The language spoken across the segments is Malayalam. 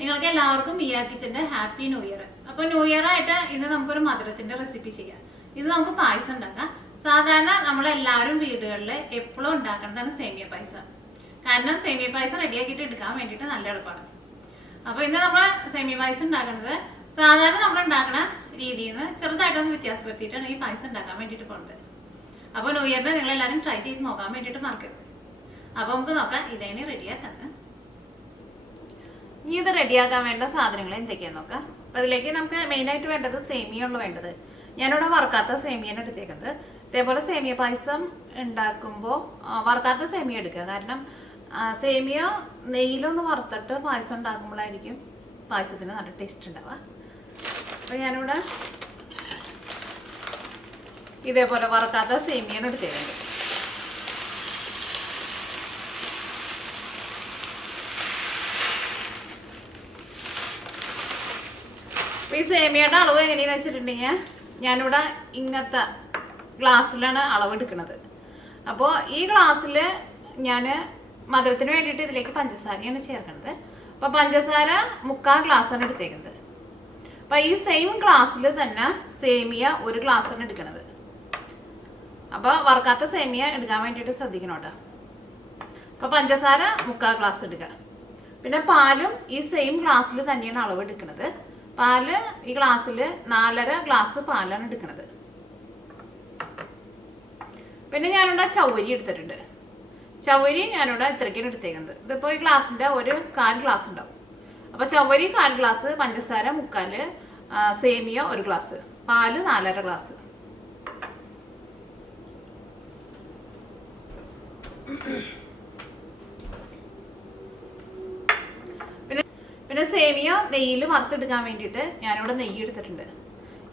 നിങ്ങൾക്ക് എല്ലാവർക്കും മിയ കിച്ചന്റെ ഹാപ്പി ന്യൂ ഇയർ. അപ്പോൾ ന്യൂ ഇയർ ആയിട്ട് ഇന്ന് നമുക്കൊരു മധുരത്തിന്റെ റെസിപ്പി ചെയ്യാം. ഇത് നമുക്ക് പായസം ഉണ്ടാക്കാം. സാധാരണ നമ്മളെല്ലാവരും വീടുകളിൽ എപ്പോഴും ഉണ്ടാക്കുന്നതാണ് സേമിയ പായസം. കാരണം സേമിയ പായസം റെഡിയാക്കിയിട്ട് എടുക്കാൻ വേണ്ടിയിട്ട് നല്ല എളുപ്പമാണ്. അപ്പോൾ ഇന്ന് നമ്മൾ സേമിയ പായസം ഉണ്ടാക്കുന്നത് സാധാരണ നമ്മൾ ഉണ്ടാക്കുന്ന രീതിയിൽ നിന്ന് ചെറുതായിട്ടൊന്ന് വ്യത്യാസപ്പെടുത്തിയിട്ടാണ് ഈ പായസം ഉണ്ടാക്കാൻ വേണ്ടിയിട്ട് പോകുന്നത്. അപ്പോൾ ന്യൂ ഇയറിന് നിങ്ങളെല്ലാവരും ട്രൈ ചെയ്ത് നോക്കാൻ വേണ്ടിയിട്ട് മറക്കരുത്. അപ്പോൾ നമുക്ക് നോക്കാം ഇതേനെ റെഡിയാക്കുന്നത്. ഇനി ഇത് റെഡിയാക്കാൻ വേണ്ട സാധനങ്ങൾ എന്തൊക്കെയാന്ന് നോക്കാം. അപ്പം അതിലേക്ക് നമുക്ക് മെയിനായിട്ട് വേണ്ടത് സേമിയാണ് വേണ്ടത്. ഞാനിവിടെ വറുക്കാത്ത സേമിയാണ് എടുത്തേക്കുന്നത്. ഇതേപോലെ സേമിയ പായസം ഉണ്ടാക്കുമ്പോൾ വറുക്കാത്ത സേമിയ എടുക്കുക. കാരണം സേമിയ നെയ്യിലൊന്ന് വറുത്തിട്ട് പായസം ഉണ്ടാക്കുമ്പോഴായിരിക്കും പായസത്തിന് നല്ല ടേസ്റ്റ് ഉണ്ടാവുക. അപ്പം ഞാനിവിടെ ഇതേപോലെ വറുക്കാത്ത സേമിയാണ് എടുത്തേക്കുന്നത്. ഈ സേമിയയുടെ അളവ് എങ്ങനെയാണെന്ന് വെച്ചിട്ടുണ്ടെങ്കിൽ ഞാനിവിടെ ഇങ്ങനത്തെ ഗ്ലാസ്സിലാണ് അളവ് എടുക്കുന്നത്. അപ്പോൾ ഈ ഗ്ലാസ്സിൽ ഞാൻ മധുരത്തിന് വേണ്ടിയിട്ട് ഇതിലേക്ക് പഞ്ചസാരയാണ് ചേർക്കുന്നത്. അപ്പോൾ പഞ്ചസാര 3/4 ഗ്ലാസ്സാണ് എടുത്തേക്കുന്നത്. അപ്പോൾ ഈ സെയിം ഗ്ലാസ്സിൽ തന്നെ സേമിയ 1 ഗ്ലാസ്സാണ് എടുക്കുന്നത്. അപ്പോൾ വറുക്കാത്ത സേമിയ എടുക്കാൻ വേണ്ടിയിട്ട് ശ്രദ്ധിക്കണം കേട്ടോ. അപ്പോൾ പഞ്ചസാര 3/4 ഗ്ലാസ് എടുക്കുക. പിന്നെ പാലും ഈ സെയിം ഗ്ലാസ്സിൽ തന്നെയാണ് അളവ് എടുക്കുന്നത്. പാല് ഈ ഗ്ലാസ്സിൽ 4.5 ഗ്ലാസ് പാലാണ് എടുക്കുന്നത്. പിന്നെ ഞാനിവിടെ ചവ്വരി എടുത്തിട്ടുണ്ട്. ചവ്വരി ഞാനിവിടെ ഇത്രയ്ക്കാണ് എടുത്തേക്കുന്നത്. ഇതിപ്പോൾ ഈ ഗ്ലാസിൻ്റെ 1/4 ഗ്ലാസ് ഉണ്ടാവും. അപ്പോൾ ചവ്വരി 1/4 ഗ്ലാസ്, പഞ്ചസാര 3/4, സേമിയ 1 ഗ്ലാസ്, പാല് 4.5 ഗ്ലാസ്. പിന്നെ സേമിയ നെയ്യിൽ വറുത്തെടുക്കാൻ വേണ്ടിയിട്ട് ഞാനിവിടെ നെയ്യ് എടുത്തിട്ടുണ്ട്.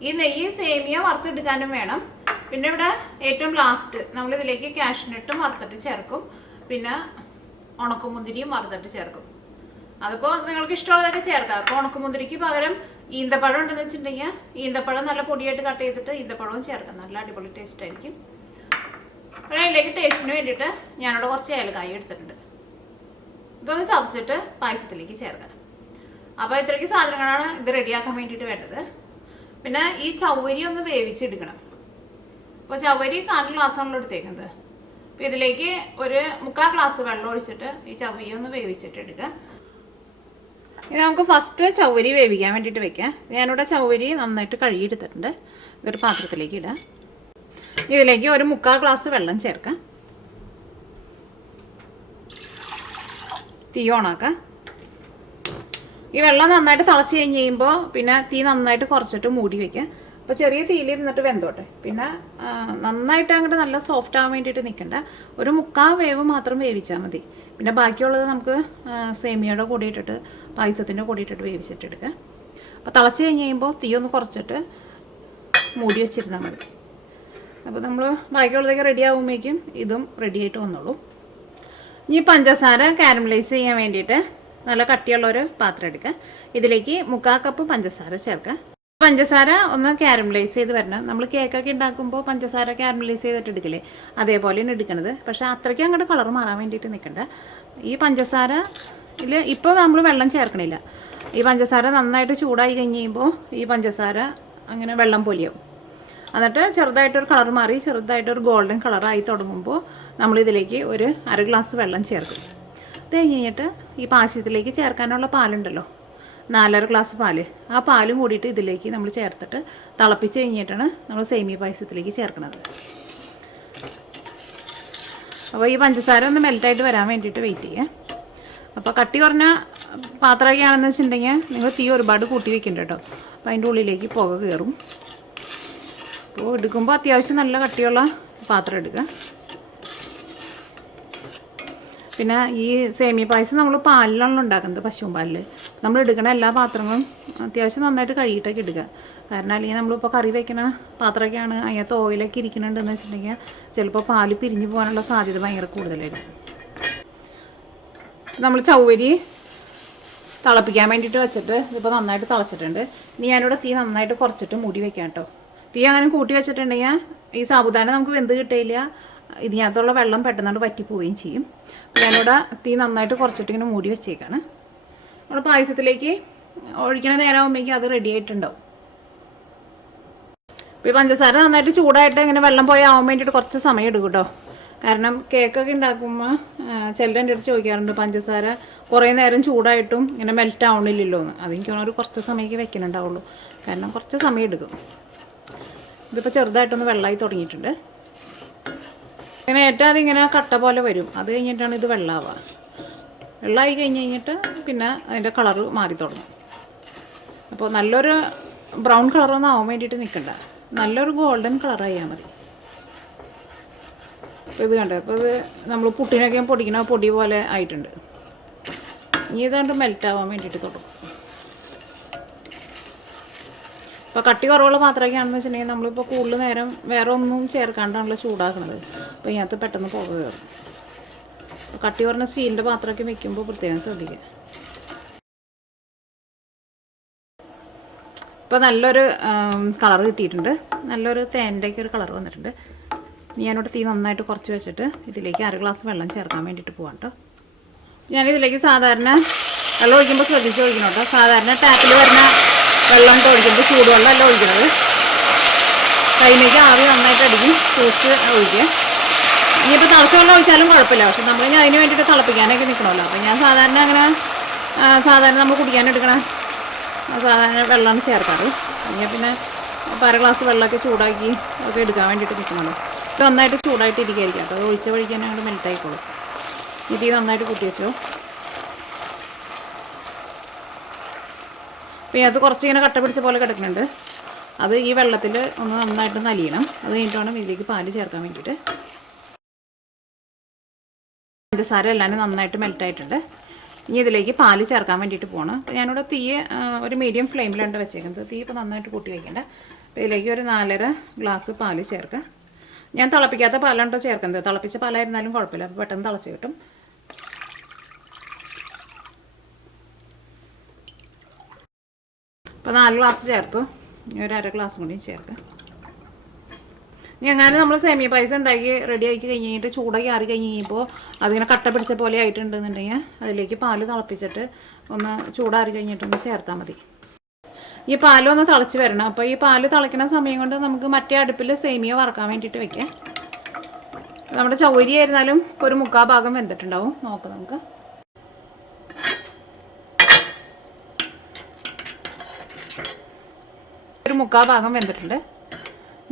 ഈ നെയ്യ് സേമിയ വറുത്തെടുക്കാനും വേണം. പിന്നെ ഇവിടെ ഏറ്റവും ലാസ്റ്റ് നമ്മളിതിലേക്ക് കാഷ്നട്ടും വറുത്തിട്ട് ചേർക്കും. പിന്നെ ഉണക്കമുന്തിരിയും വറുത്തിട്ട് ചേർക്കും. അതിപ്പോൾ നിങ്ങൾക്ക് ഇഷ്ടമുള്ളതൊക്കെ ചേർക്കാം. അപ്പോൾ ഉണക്കമുന്തിരിക്ക് പകരം ഈന്തപ്പഴം ഉണ്ടെന്ന് വെച്ചിട്ടുണ്ടെങ്കിൽ ഈന്തപ്പഴം നല്ല പൊടിയായിട്ട് കട്ട് ചെയ്തിട്ട് ഈന്തപ്പഴവും ചേർക്കാം. നല്ല അടിപൊളി ടേസ്റ്റ് ആയിരിക്കും. പിന്നെ അതിലേക്ക് ടേസ്റ്റിന് വേണ്ടിയിട്ട് ഞാനിവിടെ കുറച്ച് ഏലക്കായ എടുത്തിട്ടുണ്ട്. ഇതൊന്ന് ചതച്ചിട്ട് പായസത്തിലേക്ക് ചേർക്കാം. അപ്പോൾ ഇത്രയ്ക്ക് സാധനങ്ങളാണ് ഇത് റെഡിയാക്കാൻ വേണ്ടിയിട്ട് വേണ്ടത്. പിന്നെ ഈ ചവ്വരി ഒന്ന് വേവിച്ചെടുക്കണം. അപ്പോൾ ചവ്വരി 1/4 ഗ്ലാസ്സാണല്ലോ എടുത്തേക്കുന്നത്. അപ്പോൾ ഇതിലേക്ക് 1/4 ഗ്ലാസ് വെള്ളം ഒഴിച്ചിട്ട് ഈ ചവ്വരി ഒന്ന് വേവിച്ചിട്ട് എടുക്കുക. ഇനി നമുക്ക് ഫസ്റ്റ് ചവ്വരി വേവിക്കാൻ വേണ്ടിയിട്ട് വെക്കാം. ഞാനിവിടെ ചവ്വരി നന്നായിട്ട് കഴുകിയെടുത്തിട്ടുണ്ട്. ഇതൊരു പാത്രത്തിലേക്ക് ഇടാം. ഇതിലേക്ക് 1/4 ഗ്ലാസ് വെള്ളം ചേർക്കാം. തീ ഓണാക്കാം. ഈ വെള്ളം നന്നായിട്ട് തിളച്ച് കഴിഞ്ഞ് കഴിയുമ്പോൾ പിന്നെ തീ നന്നായിട്ട് കുറച്ചിട്ട് മൂടി വയ്ക്കുക. അപ്പോൾ ചെറിയ തീയിലിരുന്നിട്ട് വെന്തോട്ടെ. പിന്നെ നന്നായിട്ട് അങ്ങോട്ട് നല്ല സോഫ്റ്റ് ആവാൻ വേണ്ടിയിട്ട് നിൽക്കണ്ട. 1/4 വേവ് മാത്രം വേവിച്ചാൽ മതി. പിന്നെ ബാക്കിയുള്ളത് നമുക്ക് സേമിയയുടെ കൂടെ ഇട്ടിട്ട് പായസത്തിൻ്റെ കൂടെ ഇട്ടിട്ട് വേവിച്ചിട്ടെടുക്കുക. അപ്പോൾ തിളച്ച് കഴിഞ്ഞ് കഴിയുമ്പോൾ തീ ഒന്ന് കുറച്ചിട്ട് മൂടി വെച്ചിരുന്നാൽ മതി. അപ്പോൾ നമ്മൾ ബാക്കിയുള്ളതൊക്കെ റെഡി ആകുമ്പോഴേക്കും ഇതും റെഡി ആയിട്ട് വന്നോളൂ. ഇനി പഞ്ചസാര കാരമലൈസ് ചെയ്യാൻ വേണ്ടിയിട്ട് നല്ല കട്ടിയുള്ളൊരു പാത്രം എടുക്കുക. ഇതിലേക്ക് 3/4 കപ്പ് പഞ്ചസാര ചേർക്കുക. പഞ്ചസാര ഒന്ന് കാരമലൈസ് ചെയ്ത് വരണം. നമ്മൾ കേക്കൊക്കെ ഉണ്ടാക്കുമ്പോൾ പഞ്ചസാര കാരമലൈസ് ചെയ്തിട്ട് എടുക്കില്ലേ, അതേപോലെയാണ് എടുക്കുന്നത്. പക്ഷേ അത്രയ്ക്ക് അങ്ങോട്ട് കളർ മാറാൻ വേണ്ടിയിട്ട് നിൽക്കണ്ട. ഈ പഞ്ചസാരയിൽ ഇപ്പോൾ നമ്മൾ വെള്ളം ചേർക്കണില്ല. ഈ പഞ്ചസാര നന്നായിട്ട് ചൂടായി കഴിഞ്ഞ് കഴിയുമ്പോൾ ഈ പഞ്ചസാര അങ്ങനെ വെള്ളം പോലെയാവും. എന്നിട്ട് ചെറുതായിട്ടൊരു കളർ മാറി ചെറുതായിട്ടൊരു ഗോൾഡൻ കളറായി തുടങ്ങുമ്പോൾ നമ്മളിതിലേക്ക് 1/2 ഗ്ലാസ് വെള്ളം ചേർക്കും. ഇത് കഴിഞ്ഞിട്ട് ഈ പായസത്തിലേക്ക് ചേർക്കാനുള്ള പാലുണ്ടല്ലോ, 4.5 ഗ്ലാസ് പാല്, ആ പാലും കൂടിയിട്ട് ഇതിലേക്ക് നമ്മൾ ചേർത്തിട്ട് തിളപ്പിച്ച് കഴിഞ്ഞിട്ടാണ് നമ്മൾ സേമിയ പായസത്തിലേക്ക് ചേർക്കുന്നത്. അപ്പോൾ ഈ പഞ്ചസാര ഒന്ന് മെൽറ്റായിട്ട് വരാൻ വേണ്ടിയിട്ട് വെയിറ്റ് ചെയ്യാം. അപ്പോൾ കട്ടി കുറഞ്ഞ പാത്രമൊക്കെ ആണെന്ന് വെച്ചിട്ടുണ്ടെങ്കിൽ നിങ്ങൾ തീ ഒരുപാട് കൂട്ടി വെക്കണ്ട കേട്ടോ. അപ്പോൾ അതിൻ്റെ ഉള്ളിലേക്ക് പുക കയറും. അപ്പോൾ എടുക്കുമ്പോൾ അത്യാവശ്യം നല്ല കട്ടിയുള്ള പാത്രം എടുക്കുക. പിന്നെ ഈ സേമിയ പായസം നമ്മൾ പാലിലാണ് ഉണ്ടാക്കുന്നത്, പശുവും പാലിൽ. നമ്മൾ എടുക്കുന്ന എല്ലാ പാത്രങ്ങളും അത്യാവശ്യം നന്നായിട്ട് കഴുകിയിട്ടൊക്കെ എടുക്കുക. കാരണം അല്ലെങ്കിൽ നമ്മളിപ്പോൾ കറി വയ്ക്കുന്ന പാത്രമൊക്കെയാണ് അതിനകത്ത് ഓയിലൊക്കെ ഇരിക്കുന്നുണ്ടെന്ന് വെച്ചിട്ടുണ്ടെങ്കിൽ ചിലപ്പോൾ പാല് പിരിഞ്ഞു പോകാനുള്ള സാധ്യത ഭയങ്കര കൂടുതലായിരിക്കും. നമ്മൾ ചവ്വരി തിളപ്പിക്കാൻ വേണ്ടിയിട്ട് വെച്ചിട്ട് ഇതിപ്പോൾ നന്നായിട്ട് തിളച്ചിട്ടുണ്ട്. ഇനി ഞാനിവിടെ തീ നന്നായിട്ട് കുറച്ചിട്ട് മൂടി വെക്കാം കേട്ടോ. തീ അങ്ങനെ കൂട്ടി വെച്ചിട്ടുണ്ടെങ്കിൽ ഈ സാബുദാന നമുക്ക് വെന്ത് കിട്ടിയില്ല, ഇതിനകത്തുള്ള വെള്ളം പെട്ടെന്ന് വറ്റിപ്പോവുകയും ചെയ്യും. ഞാനിവിടെ തീ നന്നായിട്ട് കുറച്ചിട്ട് ഇങ്ങനെ മൂടി വെച്ചേക്കാണ്. നമ്മൾ പായസത്തിലേക്ക് ഒഴിക്കണ നേരം ആകുമ്പോഴേക്കും അത് റെഡി ആയിട്ടുണ്ടാവും. ഇപ്പോൾ ഈ പഞ്ചസാര നന്നായിട്ട് ചൂടായിട്ട് ഇങ്ങനെ വെള്ളം പോയി ആവാൻ വേണ്ടിയിട്ട് കുറച്ച് സമയം എടുക്കും കേട്ടോ. കാരണം കേക്കൊക്കെ ഉണ്ടാക്കുമ്പോൾ ചിലർ എൻ്റെ അടുത്ത് ചോദിക്കാറുണ്ട് പഞ്ചസാര കുറേ നേരം ചൂടായിട്ടും ഇങ്ങനെ മെൽറ്റ് ആവണില്ലല്ലോ എന്ന്. അതെനിക്ക് ഒരു കുറച്ച് സമയമൊക്കെ വെക്കണുണ്ടാവുള്ളൂ, കാരണം കുറച്ച് സമയം എടുക്കും. ഇതിപ്പോൾ ചെറുതായിട്ടൊന്ന് വെള്ളമായി തുടങ്ങിയിട്ടുണ്ട്. ഇങ്ങനെ ഏറ്റവും അതിങ്ങനെ കട്ട പോലെ വരും. അത് കഴിഞ്ഞിട്ടാണ് ഇത് വെള്ളമാവുക. വെള്ളമായി കഴിഞ്ഞിട്ട് പിന്നെ അതിൻ്റെ കളറ് മാറി തുടങ്ങും. അപ്പോൾ നല്ലൊരു ബ്രൗൺ കളറൊന്നും ആവാൻ വേണ്ടിയിട്ട് നിൽക്കണ്ട, നല്ലൊരു ഗോൾഡൻ കളറായാൽ മതി. ഇത് കണ്ടോ, അപ്പോൾ ഇത് നമ്മൾ പുട്ടിനൊക്കെ പൊടിക്കണ പൊടി പോലെ ആയിട്ടുണ്ട്. ഇനി ഇതുകൊണ്ട് മെൽറ്റ് ആവാൻ വേണ്ടിയിട്ട് തുടങ്ങും. ഇപ്പോൾ കട്ടി കുറവുള്ള പാത്രമൊക്കെയാണെന്ന് വെച്ചിട്ടുണ്ടെങ്കിൽ നമ്മളിപ്പോൾ കൂടുതൽ നേരം വേറെ ഒന്നും ചേർക്കാണ്ടാണല്ലോ ചൂടാക്കുന്നത്. അപ്പോൾ ഇതിനകത്ത് പെട്ടെന്ന് പുക കയറും. അപ്പോൾ കട്ടി കുറഞ്ഞ സ്റ്റീലിൻ്റെ പാത്രമൊക്കെ വെക്കുമ്പോൾ പ്രത്യേകം ശ്രദ്ധിക്കുക. ഇപ്പോൾ നല്ലൊരു കളർ കിട്ടിയിട്ടുണ്ട്, നല്ലൊരു തേൻ്റെയൊക്കെ ഒരു കളർ വന്നിട്ടുണ്ട്. ഞാനിവിടെ തീ നന്നായിട്ട് കുറച്ച് വെച്ചിട്ട് ഇതിലേക്ക് 1/2 ഗ്ലാസ് വെള്ളം ചേർക്കാൻ വേണ്ടിയിട്ട് പോകാം കേട്ടോ. ഞാനിതിലേക്ക് സാധാരണ വെള്ളം ഒഴിക്കുമ്പോൾ ശ്രദ്ധിച്ച് ഒഴിക്കണം കേട്ടോ. സാധാരണ ടാപ്പിൽ വരുന്ന വെള്ളം ഒഴിക്കുമ്പോൾ ചൂടുവെള്ളമല്ല ഒഴിക്കുന്നത്. കൈമേക്ക് ആവി നന്നായിട്ട് അടിക്കും, സൂക്ഷിച്ച് ഒഴിക്കുക. ഇനിയിപ്പോൾ തിളച്ച വെള്ളം ഒഴിച്ചാലും കുഴപ്പമില്ല, പക്ഷെ നമ്മളിനി അതിന് വേണ്ടിയിട്ട് തിളപ്പിക്കാനൊക്കെ നിൽക്കണമല്ലോ. അപ്പോൾ ഞാൻ സാധാരണ അങ്ങനെ നമ്മൾ കുടിക്കാനെടുക്കണ സാധാരണ വെള്ളമാണ് ചേർക്കാറ്. അല്ലെങ്കിൽ പിന്നെ 1/2 ഗ്ലാസ് വെള്ളമൊക്കെ ചൂടാക്കി ഒക്കെ എടുക്കാൻ വേണ്ടിയിട്ട് നിൽക്കണമല്ലോ. ഇത് നന്നായിട്ട് ചൂടായിട്ട് ഇരിക്കുകയായിരിക്കും കേട്ടോ. അത് ഒഴിച്ച വഴിക്കാൻ അങ്ങോട്ട് മെൽറ്റായിക്കോളും. ഇത് നന്നായിട്ട് കുത്തി വെച്ചോ. അപ്പോൾ അത് കുറച്ചിങ്ങനെ കട്ട പിടിച്ച പോലെ കിടക്കുന്നുണ്ട്. അത് ഈ വെള്ളത്തിൽ ഒന്ന് നന്നായിട്ട് നലിയണം. അത് കഴിഞ്ഞിട്ട് വേണം ഇതിലേക്ക് പാല് ചേർക്കാൻ വേണ്ടിയിട്ട്. പഞ്ചസാര എല്ലാം നന്നായിട്ട് മെൽറ്റായിട്ടുണ്ട്. ഇനി ഇതിലേക്ക് പാല് ചേർക്കാൻ വേണ്ടിയിട്ട് പോകണം. അപ്പോൾ ഞാനിവിടെ തീ ഒരു മീഡിയം ഫ്ലെയിമിലാണ് വെച്ചേക്കുന്നത്. തീ ഇപ്പോൾ നന്നായിട്ട് കൂട്ടി വയ്ക്കേണ്ട. അപ്പോൾ ഇതിലേക്ക് ഒരു 4.5 ഗ്ലാസ് പാല് ചേർക്കുക. ഞാൻ തിളപ്പിക്കാത്ത പാലാണ് കേട്ടോ ചേർക്കുന്നത്. തിളപ്പിച്ച പാലായിരുന്നാലും കുഴപ്പമില്ല, അപ്പോൾ പെട്ടെന്ന് തിളച്ച് കിട്ടും. അപ്പോൾ 4 ഗ്ലാസ് ചേർത്തു. ഇനി ഒരു 1/2 ഗ്ലാസ് കൂടി ചേർക്കുക. ഇനി എങ്ങാനും നമ്മൾ സേമിയ പായസം ഉണ്ടാക്കി റെഡി ആക്കി കഴിഞ്ഞിട്ട് ചൂടാക്കി ആറി കഴിഞ്ഞ് കഴിഞ്ഞപ്പോൾ അതിങ്ങനെ കട്ട പിടിച്ച പോലെ ആയിട്ടുണ്ടെന്നുണ്ടെങ്കിൽ അതിലേക്ക് പാല് തിളപ്പിച്ചിട്ട് ഒന്ന് ചൂടാറി കഴിഞ്ഞിട്ടൊന്ന് ചേർത്താൽ മതി. ഈ പാലൊന്ന് തിളച്ച് വരണം. അപ്പോൾ ഈ പാല് തിളയ്ക്കുന്ന സമയം കൊണ്ട് നമുക്ക് മറ്റേ അടുപ്പിൽ സേമിയ വറക്കാൻ വേണ്ടിയിട്ട് വെക്കാം. നമ്മുടെ ചൗരി ആയിരുന്നാലും ഒരു 3/4 ഭാഗം വെന്തിട്ടുണ്ടാവും. നോക്കാം നമുക്ക്. ഒരു 3/4 ഭാഗം വെന്തിട്ടുണ്ട്.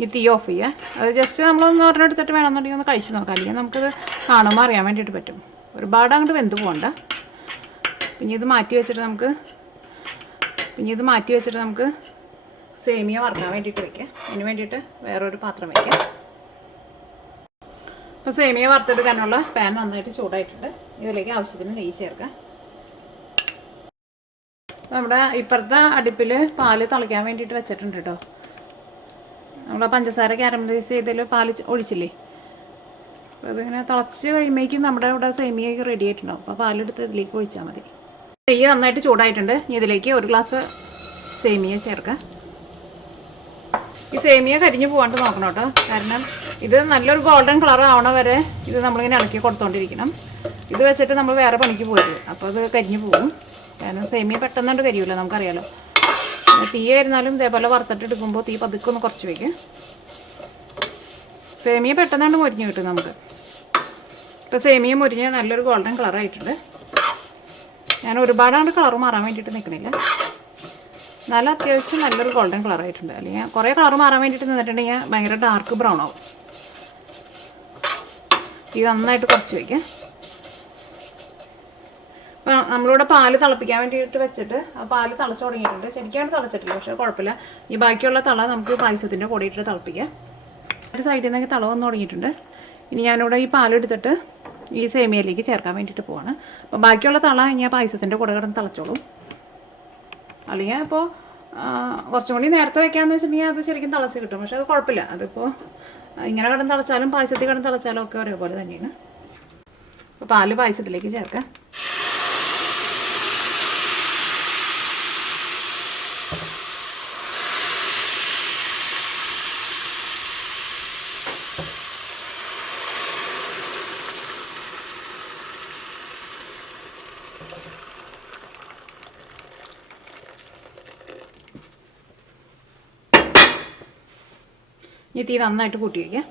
ഈ തീ ഓഫ് ചെയ്യുക. അത് ജസ്റ്റ് നമ്മളൊന്ന് ഒരെണ്ണെടുത്തിട്ട് വേണമെന്നുണ്ടെങ്കിൽ ഒന്ന് കഴിച്ച് നോക്കാം. അല്ലെങ്കിൽ നമുക്കത് കാണുമ്പോൾ അറിയാൻ വേണ്ടിയിട്ട് പറ്റും. ഒരുപാട് അങ്ങോട്ട് വെന്ത് പോകണ്ട. പിന്നെ ഇത് മാറ്റി വെച്ചിട്ട് നമുക്ക് സേമിയ വറുക്കാൻ വേണ്ടിയിട്ട് വയ്ക്കാം. അതിന് വേണ്ടിയിട്ട് വേറൊരു പാത്രം വയ്ക്കാം. അപ്പോൾ സേമിയ വറുത്തെടുക്കാനുള്ള പാൻ നന്നായിട്ട് ചൂടായിട്ടുണ്ട്. ഇതിലേക്ക് ആവശ്യത്തിന് നെയ്യ് ചേർക്കാം. നമ്മുടെ ഇപ്പുറത്തെ അടുപ്പിൽ പാല് തിളയ്ക്കാൻ വേണ്ടിയിട്ട് വെച്ചിട്ടുണ്ട് കേട്ടോ. നമ്മൾ പഞ്ചസാര കാരമലൈസ് ചെയ്തതിൽ പാല് ഒഴിച്ചില്ലേ, അപ്പോൾ അതിങ്ങനെ തിളച്ച് കഴിയുമ്പോഴേക്കും നമ്മുടെ ഇവിടെ സേമിയയൊക്കെ റെഡി ആയിട്ടുണ്ടാവും. അപ്പോൾ പാലെടുത്ത് ഇതിലേക്ക് ഒഴിച്ചാൽ മതി. നെയ്യ് നന്നായിട്ട് ചൂടായിട്ടുണ്ട്. ഇനി ഇതിലേക്ക് 1 ഗ്ലാസ് സേമിയ ചേർക്കാം. ഈ സേമിയ കരിഞ്ഞു പോകാണ്ട് നോക്കണം കേട്ടോ. കാരണം ഇത് നല്ലൊരു ഗോൾഡൻ കളർ ആവണ വരെ ഇത് നമ്മളിങ്ങനെ ഇളക്കി കൊടുത്തോണ്ടിരിക്കണം. ഇത് വെച്ചിട്ട് നമ്മൾ വേറെ പണിക്ക് പോയത്, അപ്പോൾ അത് കരിഞ്ഞു പോകും. കാരണം സേമിയ പെട്ടെന്നുകൊണ്ട് കരിയൂല, നമുക്കറിയാലോ. തീ ആയിരുന്നാലും ഇതേപോലെ വറുത്തിട്ട് എടുക്കുമ്പോൾ തീ പതുക്കെ ഒന്ന് കുറച്ച് വയ്ക്കും. സേമിയ പെട്ടെന്നാണ്ട് മുരിഞ്ഞ് കിട്ടും നമുക്ക്. ഇപ്പോൾ സേമിയ മുരിഞ്ഞ് നല്ലൊരു ഗോൾഡൻ കളറായിട്ടുണ്ട്. ഞാൻ ഒരുപാടാണ്ട് കളർ മാറാൻ വേണ്ടിയിട്ട് നിൽക്കണില്ല. നല്ല അത്യാവശ്യം നല്ലൊരു ഗോൾഡൻ കളറായിട്ടുണ്ട്. അല്ലെങ്കിൽ കുറേ കളർ മാറാൻ വേണ്ടിയിട്ട് നിന്നിട്ടുണ്ടെങ്കിൽ ഭയങ്കര ഡാർക്ക് ബ്രൗൺ ആവും. തീ നന്നായിട്ട് കുറച്ച് വയ്ക്കാം. അപ്പോൾ നമ്മളിവിടെ പാല് തിളപ്പിക്കാൻ വേണ്ടിയിട്ട് വെച്ചിട്ട് ആ പാല് തിളച്ച് തുടങ്ങിയിട്ടുണ്ട്. ശരിക്കും തിളച്ചിട്ടില്ല, പക്ഷേ കുഴപ്പമില്ല. ഈ ബാക്കിയുള്ള തള നമുക്ക് പായസത്തിൻ്റെ കൂടെയിട്ട് തിളപ്പിക്കാം. ഒരു സൈഡിൽ നിന്നൊക്കെ തള വന്ന് തുടങ്ങിയിട്ടുണ്ട്. ഇനി ഞാനിവിടെ ഈ പാലെടുത്തിട്ട് ഈ സേമിയയിലേക്ക് ചേർക്കാൻ വേണ്ടിയിട്ട് പോവാണ്. അപ്പോൾ ബാക്കിയുള്ള തള ഇനി പായസത്തിൻ്റെ കൂടെ കിടന്ന് തിളച്ചോളും. അല്ലെങ്കിൽ ഇപ്പോൾ കുറച്ചും കൂടി നേരത്തെ വെക്കാമെന്ന് വെച്ചിട്ടുണ്ടെങ്കിൽ അത് ശരിക്കും തിളച്ച് കിട്ടും. പക്ഷേ അത് കുഴപ്പമില്ല. അതിപ്പോൾ ഇങ്ങനെ കിടന്ന് തിളച്ചാലും പായസത്തിൽ കിടന്ന് തിളച്ചാലും ഒക്കെ ഒരേപോലെ തന്നെയാണ്. അപ്പോൾ പാല് പായസത്തിലേക്ക് ചേർക്കാം. ഈ തീ നന്നായിട്ട് കൂട്ടി വയ്ക്കുക.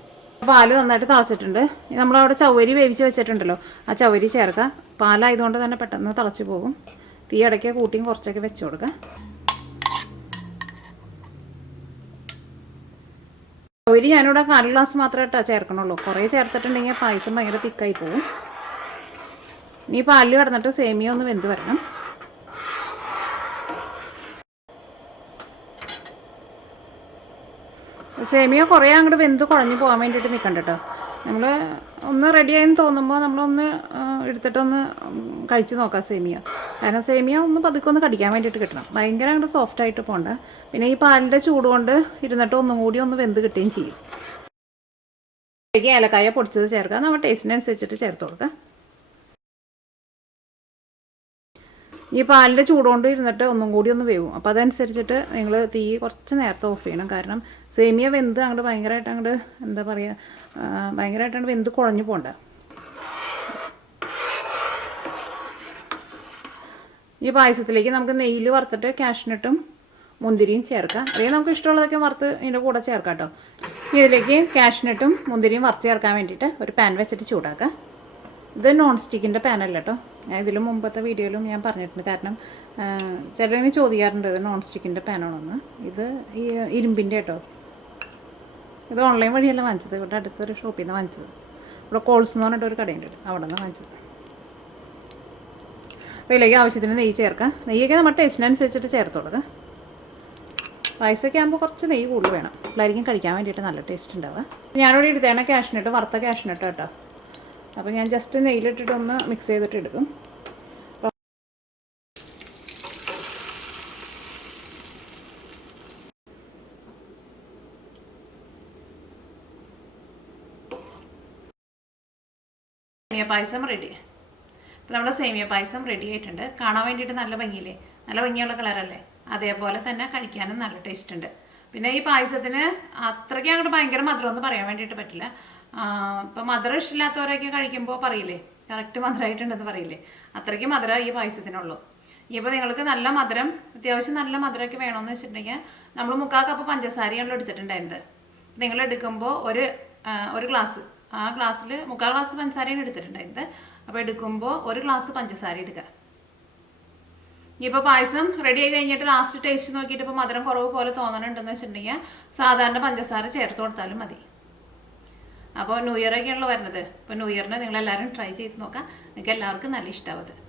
പാല് നന്നായിട്ട് തിളച്ചിട്ടുണ്ട്. നമ്മളവിടെ ചവ്വരി വേവിച്ച് വെച്ചിട്ടുണ്ടല്ലോ, ആ ചവ്വരി ചേർക്കുക. പാലായതുകൊണ്ട് തന്നെ പെട്ടെന്ന് തിളച്ച് പോകും. തീ ഇടയ്ക്ക് കൂട്ടിയും കുറച്ചൊക്കെ വെച്ച് കൊടുക്കുക. ചവ്വരി ഞാനിവിടെ 1/4 ഗ്ലാസ് മാത്രമേ ചേർക്കണുള്ളൂ. കുറേ ചേർത്തിട്ടുണ്ടെങ്കിൽ പായസം ഭയങ്കര തിക്കായി പോകും. ഇനി പാലിൽ കിടന്നിട്ട് സേമിയ ഒന്ന് വെന്ത് വരണം. സേമിയ കുറേ അങ്ങോട്ട് വെന്ത് കുഴഞ്ഞ് പോകാൻ വേണ്ടിയിട്ട് നിൽക്കണ്ട കേട്ടോ. നമ്മൾ ഒന്ന് റെഡിയായെന്ന് തോന്നുമ്പോൾ നമ്മളൊന്ന് എടുത്തിട്ടൊന്ന് കഴിച്ച് നോക്കാം സേമിയ. കാരണം സേമിയ ഒന്ന് പതുക്കെ ഒന്ന് കടിക്കാൻ വേണ്ടിയിട്ട് കിട്ടണം. ഭയങ്കര അങ്ങോട്ട് സോഫ്റ്റായിട്ട് പോകണ്ട. പിന്നെ ഈ പാലിൻ്റെ ചൂട് കൊണ്ട് ഇരുന്നിട്ട് ഒന്നും കൂടി ഒന്ന് വെന്ത് കിട്ടുകയും ചെയ്യും. ഏലക്കായ പൊടിച്ചത് ചേർക്കുക. നമ്മൾ ടേസ്റ്റിനനുസരിച്ചിട്ട് ചേർത്ത് കൊടുക്കുക. ഈ പാലിൻ്റെ ചൂടുകൊണ്ട് ഇരുന്നിട്ട് ഒന്നും കൂടി ഒന്ന് വേവും. അപ്പോൾ അതനുസരിച്ചിട്ട് നിങ്ങൾ തീ കുറച്ച് നേരത്തെ ഓഫ് ചെയ്യണം. കാരണം സേമിയ വെന്ത് അങ്ങോട്ട് ഭയങ്കരമായിട്ട് അങ്ങോട്ട് എന്താ പറയുക, ഭയങ്കരമായിട്ട് അങ്ങോട്ട് വെന്ത് കുഴഞ്ഞു പോകണ്ട. ഈ പായസത്തിലേക്ക് നമുക്ക് നെയ്യിൽ വറുത്തിട്ട് കാഷ്നട്ടും മുന്തിരിയും ചേർക്കാം. അല്ലെങ്കിൽ നമുക്ക് ഇഷ്ടമുള്ളതൊക്കെ വറുത്ത് ഇതിൻ്റെ കൂടെ ചേർക്കാം കേട്ടോ. ഇതിലേക്ക് കാഷ്നട്ടും മുന്തിരിയും വറുത്ത് ചേർക്കാൻ വേണ്ടിയിട്ട് ഒരു പാൻ വെച്ചിട്ട് ചൂടാക്കാം. ഇത് നോൺ സ്റ്റിക്കിൻ്റെ പാനല്ല കേട്ടോ. ഞാൻ ഇതിലും മുമ്പത്തെ വീഡിയോയിലും ഞാൻ പറഞ്ഞിട്ടുണ്ട്. കാരണം ചിലരിങ്ങനെ ചോദിക്കാറുണ്ട് ഇത് നോൺ സ്റ്റിക്കിൻ്റെ പാനാണെന്ന്. ഇത് ഈ ഇരുമ്പിൻ്റെ കേട്ടോ. ഇത് ഓൺലൈൻ വഴിയല്ല വാങ്ങിച്ചത്. ഇവിടെ അടുത്തൊരു ഷോപ്പിൽ നിന്ന് വാങ്ങിച്ചത്. ഇവിടെ കോൾസ് എന്ന് പറഞ്ഞിട്ട് ഒരു കടയുണ്ട്, അവിടെ നിന്ന് വാങ്ങിച്ചത്. അപ്പോൾ ഇതിലേക്ക് ആവശ്യത്തിന് നെയ്യ് ചേർക്കാം. നെയ്യൊക്കെ നമ്മുടെ ടേസ്റ്റിനനുസരിച്ചിട്ട് ചേർത്ത് കൊടുക്കുക. പായസമൊക്കെ ആകുമ്പോൾ കുറച്ച് നെയ്യ് കൂടുതൽ വേണം. എല്ലാവർക്കും കഴിക്കാൻ വേണ്ടിയിട്ട് നല്ല ടേസ്റ്റ് ഉണ്ടാവുക. ഞാനിവിടെ എടുത്തേണ കാഷ്നട്ട് വറുത്ത കാഷ്നട്ട് കേട്ടോ. അപ്പോൾ ഞാൻ ജസ്റ്റ് നെയ്യിലിട്ടിട്ടൊന്ന് മിക്സ് ചെയ്തിട്ട് എടുക്കും. സേമിയ പായസം റെഡി. അപ്പോൾ നമ്മുടെ സേമിയ പായസം റെഡി ആയിട്ടുണ്ട്. കാണാൻ വേണ്ടിയിട്ട് നല്ല ഭംഗിയില്ലേ, നല്ല ഭംഗിയുള്ള കളറല്ലേ, അതേപോലെ തന്നെ കഴിക്കാനും നല്ല ടേസ്റ്റ് ഉണ്ട്. പിന്നെ ഈ പായസത്തിന് അത്രയ്ക്ക് അങ്ങോട്ട് ഭയങ്കര മധുരമൊന്നും പറയാൻ വേണ്ടിയിട്ട് പറ്റില്ല. ഇപ്പം മധുരം ഇഷ്ടമില്ലാത്തവരൊക്കെ കഴിക്കുമ്പോൾ പറയില്ലേ കറക്റ്റ് മധുരമായിട്ടുണ്ടെന്ന് പറയില്ലേ, അത്രയ്ക്ക് മധുരം ഈ പായസത്തിനുള്ളൂ. ഇപ്പോൾ നിങ്ങൾക്ക് നല്ല മധുരം, അത്യാവശ്യം നല്ല മധുരമൊക്കെ വേണമെന്ന് വെച്ചിട്ടുണ്ടെങ്കിൽ നമ്മൾ 3/4 കപ്പ് പഞ്ചസാരയാണല്ലോ എടുത്തിട്ടുണ്ടായിരുന്നത്. നിങ്ങൾ എടുക്കുമ്പോൾ ഒരു ഗ്ലാസ്, ആ ഗ്ലാസ്സിൽ 3/4 ഗ്ലാസ് പഞ്ചസാരയാണ് എടുത്തിട്ടുണ്ടായിരുന്നത്. അപ്പോൾ എടുക്കുമ്പോൾ 1 ഗ്ലാസ് പഞ്ചസാര എടുക്കുക. ഇപ്പോൾ പായസം റെഡി ആയി കഴിഞ്ഞിട്ട് ലാസ്റ്റ് ടേസ്റ്റ് നോക്കിയിട്ട് ഇപ്പോൾ മധുരം കുറവ് പോലെ തോന്നണുണ്ടെന്ന് വെച്ചിട്ടുണ്ടെങ്കിൽ സാധാരണ പഞ്ചസാര ചേർത്ത് കൊടുത്താലും മതി. അപ്പോൾ ന്യൂ ഇയർ ഒക്കെയാണല്ലോ വരുന്നത്. അപ്പോൾ ന്യൂ ഇയറിന് നിങ്ങളെല്ലാവരും ട്രൈ ചെയ്ത് നോക്കാം. നിങ്ങൾക്ക് എല്ലാവർക്കും നല്ല ഇഷ്ടമാവും.